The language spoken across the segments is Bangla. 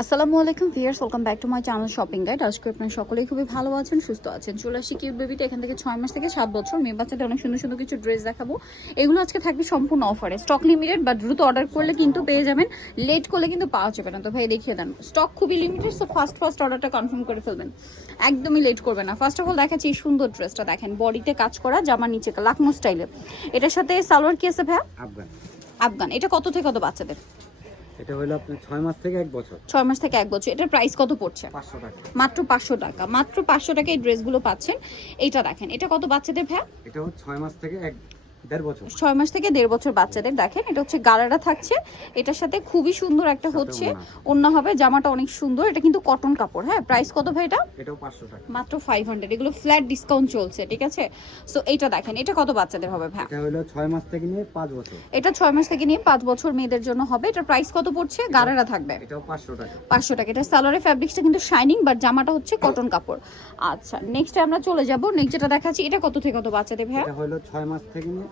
আসসালামু আলাইকুম viewers, welcome back to my channel shopping guide. আজকে আপনারা সকলেই খুবই ভালো আছেন, সুস্থ আছেন। চলে আসি কিউট বেবিতে এখান থেকে 6 মাস থেকে 7 বছর মেয়ে বাচ্চাদের অনেক সুন্দর সুন্দর কিছু ড্রেস দেখাবো। এগুলো আজকে থাকবে সম্পূর্ণ অফারে, স্টক লিমিটেড, বা দ্রুত অর্ডার করলে কিন্তু পেয়ে যাবেন, লেট করলে কিন্তু পাওয়া যাবে না। তো ভাই দেখিয়ে দেন, স্টক খুবই লিমিটেড, সো ফার্স্ট অর্ডারটা কনফার্ম করে ফেলবেন, একদমই লেট করবে না। ফার্স্ট অফ অল দেখাচ্ছি এই সুন্দর ড্রেসটা, দেখেন বডিতে কাজ করা, জামার নিচে লাকনো স্টাইলে। এটার সাথে সালোয়ার কি আছে ভাইয়া? আফগান। আফগান। এটা কত থেকে কত বাচ্চাদের? এটা হলো আপনার 6 মাস থেকে 1 বছর। 6 মাস থেকে 1 বছর। এটার প্রাইস কত পড়ছে? 500 টাকা। মাত্র 500 টাকা। মাত্র 500 টাকায় এই ড্রেসগুলো পাচ্ছেন। এইটা দেখেন, এটা কত বাচ্চাদের ভাই? এটা হচ্ছে 6 মাস থেকে 1.5 বছর। 6 মাস থেকে 1.5 বছর বাচ্চাদের। দেখেন এটা হচ্ছে গারারা থাকছে, এটার সাথে খুবই সুন্দর একটা হচ্ছে ওড়না হবে, জামাটা অনেক সুন্দর। এটা কিন্তু কটন কাপড়। হ্যাঁ, প্রাইস কত ভাই এটা? এটাও 500 টাকা। মাত্র 500। এগুলো ফ্ল্যাট ডিসকাউন্ট চলছে, ঠিক আছে? সো এইটা দেখেন, এটা কত বাচ্চাদের হবে ভাই? এটা হলো 6 মাস থেকে নিয়ে 5 বছর। এটা 6 মাস থেকে নিয়ে 5 বছর মেয়েদের জন্য হবে। এটার প্রাইস কত পড়ছে? গারারা থাকবে এটাও 500 টাকা। 500 টাকা। এটা সালোয়ারের ফ্যাব্রিক্সটা কিন্তু শাইনিং, বাট জামাটা হচ্ছে কটন কাপড়। আচ্ছা, নেক্সট আমরা চলে যাব। নেক্সট যেটা দেখাচ্ছি, এটা কত থেকে কত বাচ্চাদের ভাই? এটা হলো 6 মাস থেকে নিয়ে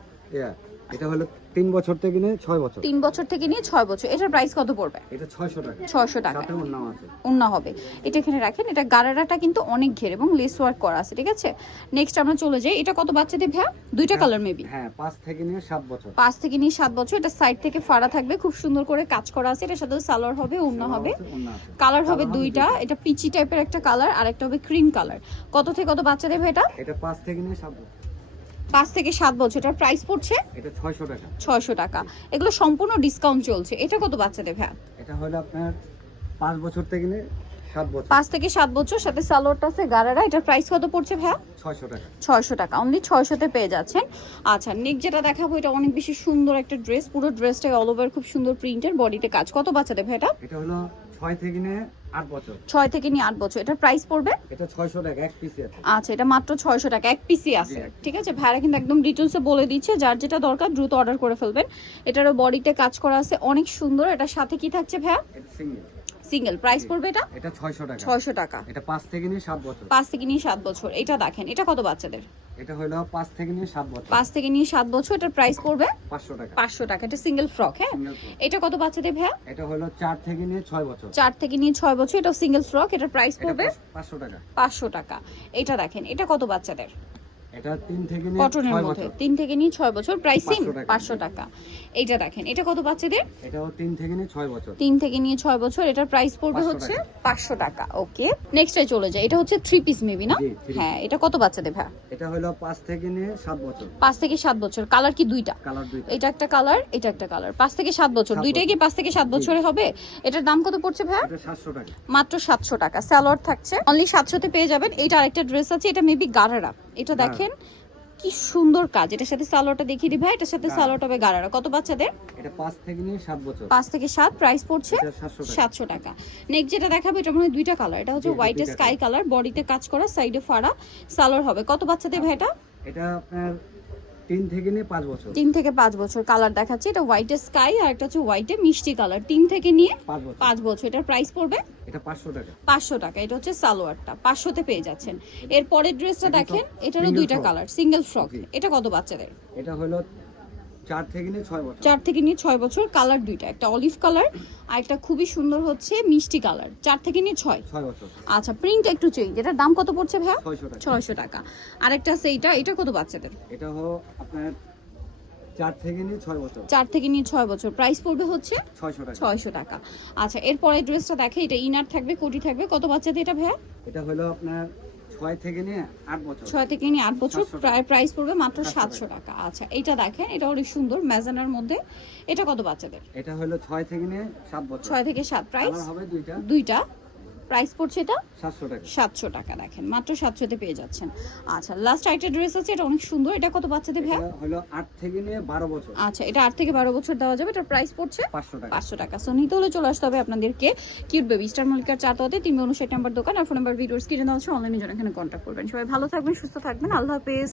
এটা হলো 3 বছর থেকে নিয়ে 6 বছর। 3 বছর থেকে নিয়ে 6 বছর। এটার প্রাইস কত পড়বে? এটা 600 টাকা। 600 টাকা। সাথে ওড়না আছে। ওড়না হবে। এটা এখানে রাখেন। এটা গারারাটা কিন্তু অনেক ঘের এবং লেস ওয়ার্ক করা আছে, ঠিক আছে? নেক্সট আমরা চলে যাই। এটা কত বাচ্চাদের ভাই? দুইটা কালার মেবি। হ্যাঁ, 5 থেকে নিয়ে 7 বছর। 5 থেকে নিয়ে 7 বছর। এটা সাইড থেকে ফাড়া থাকবে, খুব সুন্দর করে কাজ করা আছে। এটার সাথে সালোয়ার হবে, ওড়না হবে, ওড়না আছে। কালার হবে দুইটা। এটা পিচি টাইপের একটা কালার, আর একটা হবে ক্রিম কালার। কত থেকে কত বাচ্চাদের ভাই এটা? এটা 5 থেকে নিয়ে 7 বছর। 5 থেকে 7 বছর। এটার প্রাইস পড়ছে এটা 600 টাকা। 600 টাকা। এগুলো সম্পূর্ণ ডিসকাউন্ট চলছে। এটা কত বাচ্চাদের ভাই? এটা হলো আপনার 5 বছর থেকে নিয়ে 7 বছর। 5 থেকে 7 বছর, সাথে সালোয়ারটা আছে গারারা। এটার প্রাইস কত পড়ছে ভাই? 600 টাকা। 600 টাকা। অনলি 600-তে পেয়ে যাচ্ছেন। আচ্ছা, নেক্সট যেটা দেখাবো, এটা অনেক বেশি সুন্দর একটা ড্রেস। পুরো ড্রেসটা অল ওভার খুব সুন্দর প্রিন্টের, বডিতে কাজ। কত বাচ্চাদের ভাই এটা? এটা হলো 6 থেকে নিয়ে 8 বছর। 6 থেকে নিয়ে 8 বছর। এটার প্রাইস পড়বে? এটা 600 টাকা, এক পিস আছে। আচ্ছা, এটা মাত্র 600 টাকা, এক পিসি আছে, ঠিক আছে? ভাইরা কিন্তু একদম ডিটেলসে বলে দিচ্ছে, যার যেটা দরকার দ্রুত অর্ডার করে ফেলবেন। এটারও বডিতে কাজ করা আছে, অনেক সুন্দর। এটার সাথে কি থাকছে ভাইয়া? এটা সিঙ্গেল। সিঙ্গেল। প্রাইস পড়বে এটা? এটা 600 টাকা। 600 টাকা। এটা 5 থেকে নিয়ে 7 বছর। 5 থেকে নিয়ে 7 বছর। এটা দেখেন, এটা কত বাচ্চাদের? এটা হলো 5 থেকে নিয়ে 7 বছর। 5 থেকে নিয়ে 7 বছর। এটার প্রাইস পড়বে 500 টাকা। 500 টাকা। এটা সিঙ্গেল ফ্রক। হ্যাঁ, সিঙ্গেল ফ্রক। এটা কত বাচ্চাদের ভাইয়া? এটা হলো 4 থেকে নিয়ে 6 বছর। 4 থেকে নিয়ে 6 বছর। এটা সিঙ্গেল ফ্রক। এটার প্রাইস এটা পড়বে 500 টাকা। 500 টাকা। এটা দেখেন, এটা কত বাচ্চাদের? এটা 3 থেকে নিয়ে কটনের 6 মধ্যে, বছর। 3 থেকে নিয়ে 6 বছর। প্রাইস সেম 500 টাকা। 500 টাকা। এইটা দেখেন, এটা কত বাচ্চাদের? এটাও 3 থেকে নিয়ে 6 বছর। 3 থেকে নিয়ে 6 বছর। এটার প্রাইস পড়বে 500 হচ্ছে টাকা। 500 টাকা। ওকে, নেক্সটে চলে যায়। এটা হচ্ছে 3 পিস মেবি না? জি, three হ্যাঁ, এটা কত বাচ্চাদের ভাই? এটা হলো 5 থেকে নিয়ে 7 বছর। 5 থেকে 7 বছর। কালার কি দুইটা? কালার দুইটা। এটা একটা কালার, এটা একটা কালার। 5 থেকে 7 বছর, 7 দুইটাই কি 5 থেকে 7 বছরে হবে? এটার দাম কত পড়ছে ভাই? এটা 700 টাকা। মাত্র 700 টাকা। সালোয়ার থাকছে, অনলি 700-তে পেয়ে যাবেন। এটা আরেকটা ড্রেস আছে, এটা মেবি গারারা। এটা দেখেন কি সুন্দর কাজ। এটার সাথে সালোয়ারটা দেখিয়ে দিই ভাই। এটার সাথে সালোয়ারটা হবে গারারা। কত বাচ্চাদের? এটা 5 থেকে নিয়ে 7 বছর। 5 থেকে 7। প্রাইস পড়ছে এটা 700 টাকা। 700 টাকা। নেক্সট যেটা দেখাবো, এটা মনে হয় দুইটা কালার। এটা হচ্ছে হোয়াইট স্কাই কালার, বডিতে কাজ করা, সাইডে ফাড়া, সালোয়ার হবে। কত বাচ্চাদের ভাই এটা? এটা আপনার 3 থেকে নিয়ে 5 বছর। 3 থেকে 5 বছর। কালার দেখাচ্ছি, এটা হোয়াইট স্কাই, আর একটা হচ্ছে হোয়াইটে মিষ্টি কালার। 3 থেকে নিয়ে 5 বছর। 5 বছর। এটার প্রাইস পড়বে এটা 500 টাকা। 500 টাকা। এটা হচ্ছে সালোয়ারটা, 500-তে পেয়ে যাচ্ছেন। এর পরের ড্রেসটা দেখেন, এটারও single দুইটা frock। Colour, single frock. জি। এটা কত বাচ্চাদের? এটা হলো 4 থেকে নিয়ে 6 বছর। 4 থেকে নিয়ে 6 বছর। কালার দুইটা, একটা অলিভ কালার আর একটা খুবই সুন্দর হচ্ছে মিষ্টি কালার। 4 থেকে নিয়ে 6। 6 বছর। আচ্ছা, প্রিন্ট একটু চেঞ্জ। এটার দাম কত পড়ছে ভাইয়া? 600 টাকা। 600 টাকা। আরেকটা আছে এইটা, এটা কত বাচ্চাদের? এটা হলো আপনার 4 থেকে নিয়ে 6 বছর। 4 থেকে নিয়ে 6 বছর। প্রাইস পড়বে হচ্ছে 600 টাকা। 600 টাকা। আচ্ছা, এরপরে ড্রেসটা দেখে, এটা ইনার থাকবে, কোটি থাকবে। কত বাচ্চাদের এটা ভাইয়া? এটা হলো আপনার 6 থেকে নিয়ে 8 বছর। 6 থেকে নিয়ে 8 বছর। 700 টাকা। প্রাইস পড়বে মাত্র 700 700 টাকা। আচ্ছা, এইটা দেখেন, এটা অনেক সুন্দর ম্যাজেনার মধ্যে। এটা কত বাচ্চাদের? এটা হলো 6 থেকে নিয়ে 7 বছর। 6 থেকে 7। প্রাইস কালার হবে দুইটা। দুইটা। প্রাইস পড়ছে এটা 700 টাকা। 700 টাকা। দেখেন, মাত্র 700-তে পেয়ে যাচ্ছেন। আচ্ছা, লাস্ট আইটা ড্রেস আছে, এটা অনেক সুন্দর। এটা কত বাচ্চাদের ভাইয়া? এটা হলো 8 থেকে নিয়ে 12 বছর। আচ্ছা, এটা 8 থেকে 12 বছর দেওয়া যাবে। এটার প্রাইস পড়ছে 500 টাকা। 500 টাকা। সো নিতে হলে চলে আসতে হবে আপনাদেরকে কিউট বেবি স্টার মল্লিকার 4 359 নাম্বার দোকান। আর ফোন নাম্বার ভিডিওর স্ক্রিনে দেওয়া আছে, অনলাইনে জন্য এখানে কন্ট্যাক্ট করবেন। সবাই ভালো থাকবেন, সুস্থ থাকবেন। আল্লাহ হাফেজ।